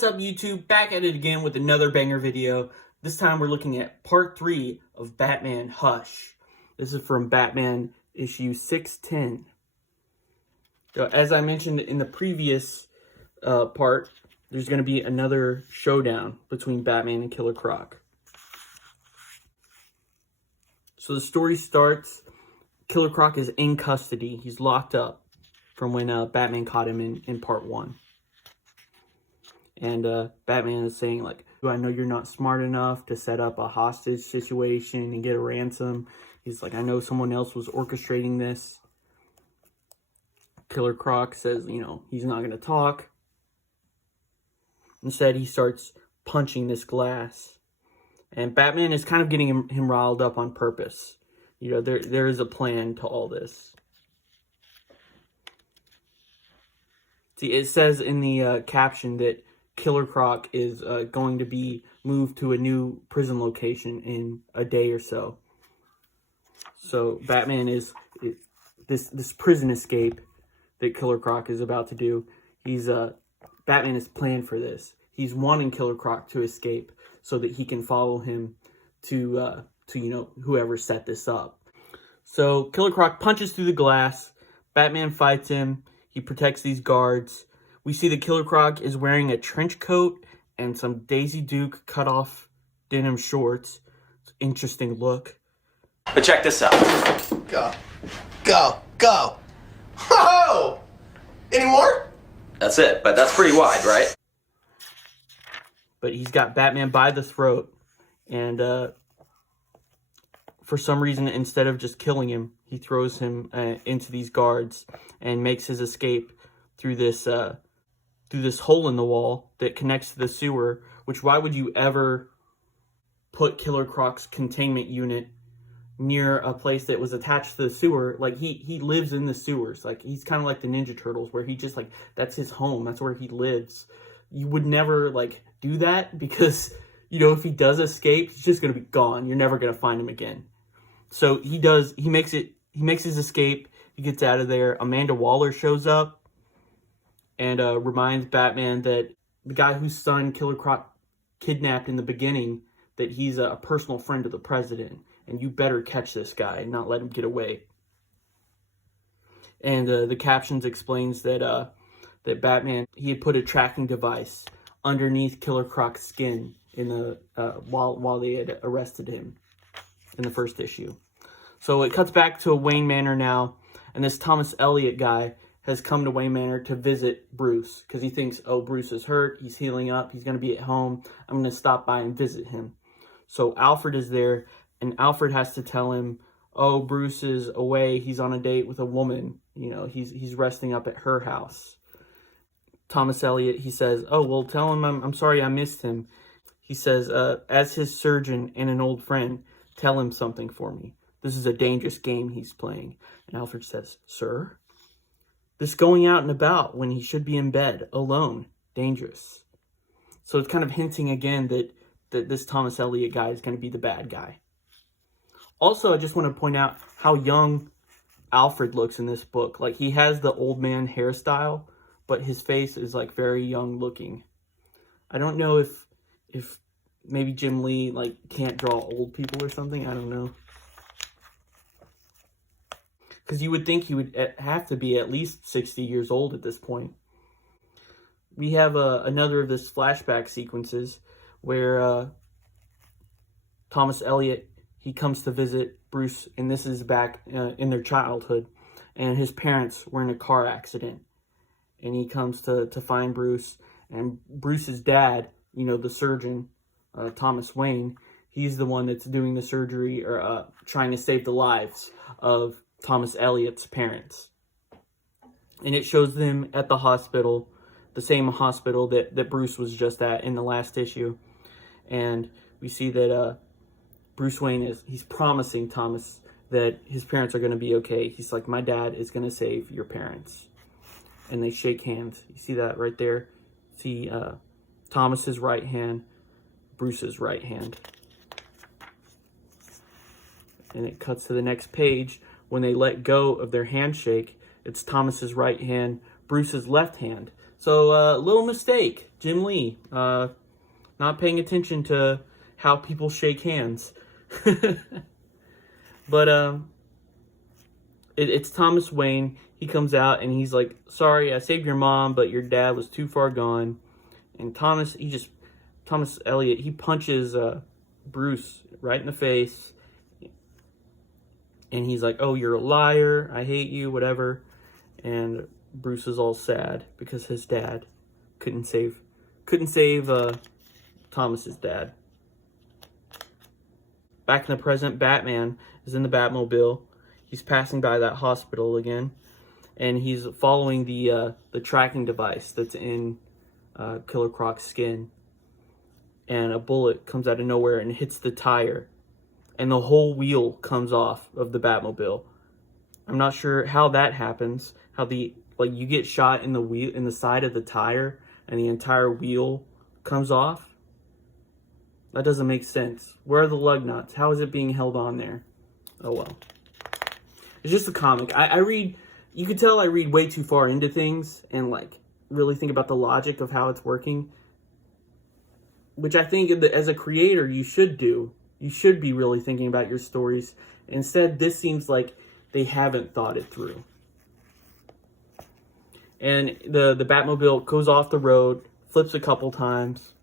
What's up, YouTube? Back at it again with another banger video. This time we're looking at part 3 of Batman Hush. This is from Batman issue 610. So as I mentioned in the previous part, there's going to be another showdown between Batman and Killer Croc. So the story starts, Killer Croc is in custody. He's locked up from when Batman caught him in part 1. And Batman is saying, like, I know you're not smart enough to set up a hostage situation and get a ransom. He's like, I know someone else was orchestrating this. Killer Croc says, you know, he's not going to talk. Instead, he starts punching this glass. And Batman is kind of getting him riled up on purpose. You know, there is a plan to all this. See, it says in the caption that Killer Croc is going to be moved to a new prison location in a day or so. So Batman is this prison escape that Killer Croc is about to do. Batman is planned for this. He's wanting Killer Croc to escape so that he can follow him to you know, whoever set this up. So Killer Croc punches through the glass. Batman fights him. He protects these guards. We see that Killer Croc is wearing a trench coat and some Daisy Duke cut-off denim shorts. It's an interesting look. But check this out. Go. Go. Go. Ho! Any more? That's it, but that's pretty wide, right? But he's got Batman by the throat. And for some reason, instead of just killing him, he throws him into these guards and makes his escape through this hole in the wall that connects to the sewer. Which, why would you ever put Killer Croc's containment unit near a place that was attached to the sewer? Like, he lives in the sewers. Like, he's kind of like the Ninja Turtles, where he just, like, that's his home. That's where he lives. You would never, like, do that because, you know, if he does escape, he's just going to be gone. You're never going to find him again. So he makes his escape. He gets out of there. Amanda Waller shows up and reminds Batman that the guy whose son Killer Croc kidnapped in the beginning, that he's a personal friend of the president, and you better catch this guy and not let him get away. And the captions explains that that Batman, he had put a tracking device underneath Killer Croc's skin in the while they had arrested him in the first issue. So it cuts back to Wayne Manor now, and this Thomas Elliot guy has come to Wayne Manor to visit Bruce because he thinks, oh, Bruce is hurt, he's healing up, he's going to be at home, I'm going to stop by and visit him. So Alfred is there, and Alfred has to tell him, oh, Bruce is away, he's on a date with a woman, you know, he's resting up at her house. Thomas Elliot, he says, oh, well, tell him I'm sorry I missed him. He says, as his surgeon and an old friend, tell him something for me. This is a dangerous game he's playing. And Alfred says, sir? This going out and about when he should be in bed, alone, dangerous. So it's kind of hinting again that this Thomas Elliot guy is going to be the bad guy. Also, I just want to point out how young Alfred looks in this book. Like, he has the old man hairstyle, but his face is, like, very young looking. I don't know if maybe Jim Lee, like, can't draw old people or something. I don't know. Because you would think he would have to be at least 60 years old at this point. We have another of this flashback sequences where Thomas Elliot, he comes to visit Bruce, and this is back in their childhood, and his parents were in a car accident. And he comes to find Bruce, and Bruce's dad, you know, the surgeon, Thomas Wayne, he's the one that's doing the surgery or trying to save the lives of Thomas Elliot's parents. And it shows them at the hospital, the same hospital that Bruce was just at in the last issue. And we see that Bruce Wayne he's promising Thomas that his parents are going to be okay. He's like, my dad is going to save your parents. And they shake hands. You see that right there? See Thomas's right hand, Bruce's right hand. And it cuts to the next page. When they let go of their handshake, it's Thomas's right hand, Bruce's left hand. So, little mistake, Jim Lee. Not paying attention to how people shake hands. But, it's Thomas Wayne. He comes out and he's like, sorry, I saved your mom, but your dad was too far gone. And Thomas Elliot, he punches Bruce right in the face. And he's like, oh, you're a liar. I hate you, whatever. And Bruce is all sad because his dad couldn't save Thomas's dad. Back in the present, Batman is in the Batmobile. He's passing by that hospital again, and he's following the tracking device that's in Killer Croc's skin. And a bullet comes out of nowhere and hits the tire, and the whole wheel comes off of the Batmobile. I'm not sure how that happens. How you get shot in the side of the tire, and the entire wheel comes off. That doesn't make sense. Where are the lug nuts? How is it being held on there? Oh well. It's just a comic. I read, you could tell I read way too far into things and really think about the logic of how it's working. Which I think as a creator you should do. You should be really thinking about your stories. Instead, this seems like they haven't thought it through. And the Batmobile goes off the road, flips a couple times.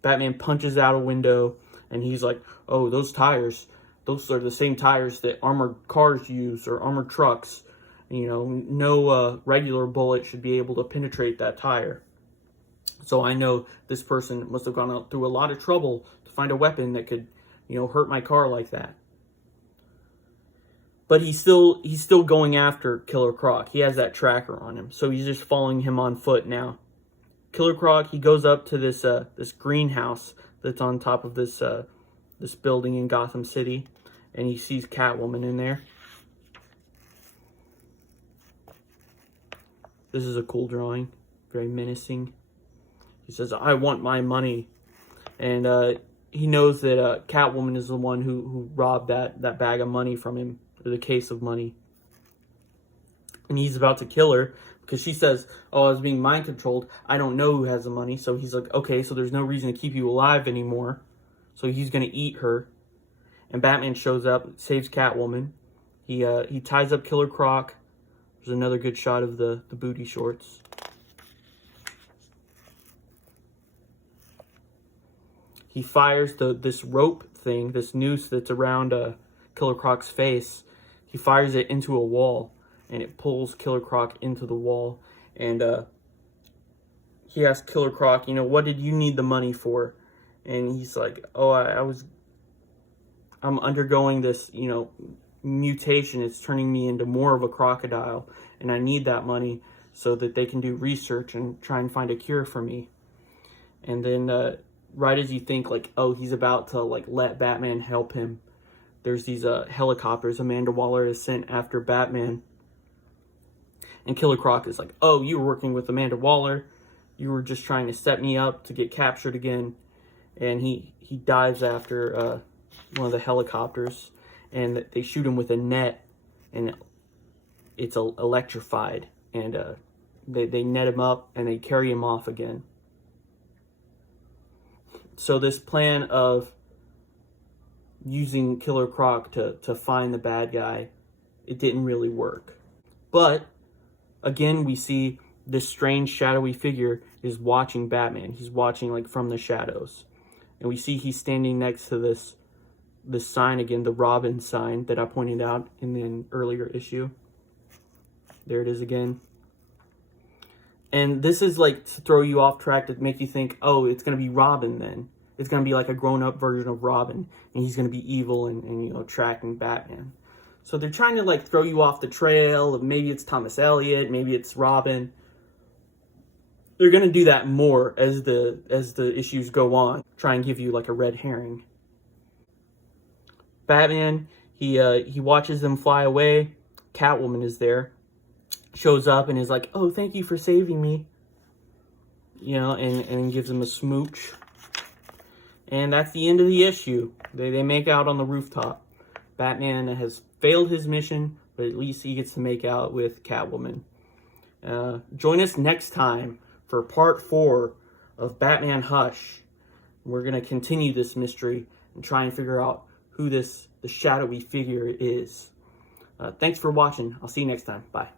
Batman punches out a window, and he's like, oh, those tires, those are the same tires that armored cars use or armored trucks. No regular bullet should be able to penetrate that tire. So I know this person must have gone through a lot of trouble to find a weapon that could, hurt my car like that. But he's still going after Killer Croc. He has that tracker on him, so he's just following him on foot now. Killer Croc, he goes up to this greenhouse that's on top of this building in Gotham City, and he sees Catwoman in there. This is a cool drawing, very menacing. He says, "I want my money," and he knows that Catwoman is the one who robbed that bag of money from him, or the case of money, and he's about to kill her. Because she says, oh, I was being mind controlled. I don't know who has the money. So he's like, okay, so there's no reason to keep you alive anymore. So he's going to eat her. And Batman shows up, saves Catwoman. He ties up Killer Croc. There's another good shot of the booty shorts. He fires this rope thing, this noose that's around Killer Croc's face. He fires it into a wall. And it pulls Killer Croc into the wall. And he asks Killer Croc, what did you need the money for? And he's like, oh, I'm undergoing this, mutation. It's turning me into more of a crocodile. And I need that money so that they can do research and try and find a cure for me. And then right as you think, he's about to, let Batman help him, there's these helicopters Amanda Waller has sent after Batman. And Killer Croc is like, oh, you were working with Amanda Waller. You were just trying to set me up to get captured again. And he dives after one of the helicopters. And they shoot him with a net. And it's electrified. And they net him up and they carry him off again. So this plan of using Killer Croc to find the bad guy, it didn't really work. But again, we see this strange shadowy figure is watching Batman. He's watching from the shadows. And we see he's standing next to this sign again, the Robin sign that I pointed out in an earlier issue. There it is again. And this is to throw you off track, to make you think, oh, it's going to be Robin then. It's going to be a grown-up version of Robin. And he's going to be evil and tracking Batman. So they're trying to throw you off the trail of maybe it's Thomas Elliot, maybe it's Robin. They're going to do that more as the issues go on. Try and give you a red herring. Batman, he watches them fly away. Catwoman is there. Shows up and is like, oh, thank you for saving me. And gives him a smooch. And that's the end of the issue. They make out on the rooftop. Batman has failed his mission, but at least he gets to make out with Catwoman. Join us next time for for part 4 of Batman Hush. We're going to continue this mystery and try and figure out who the shadowy figure is. Thanks for watching. I'll see you next time. Bye.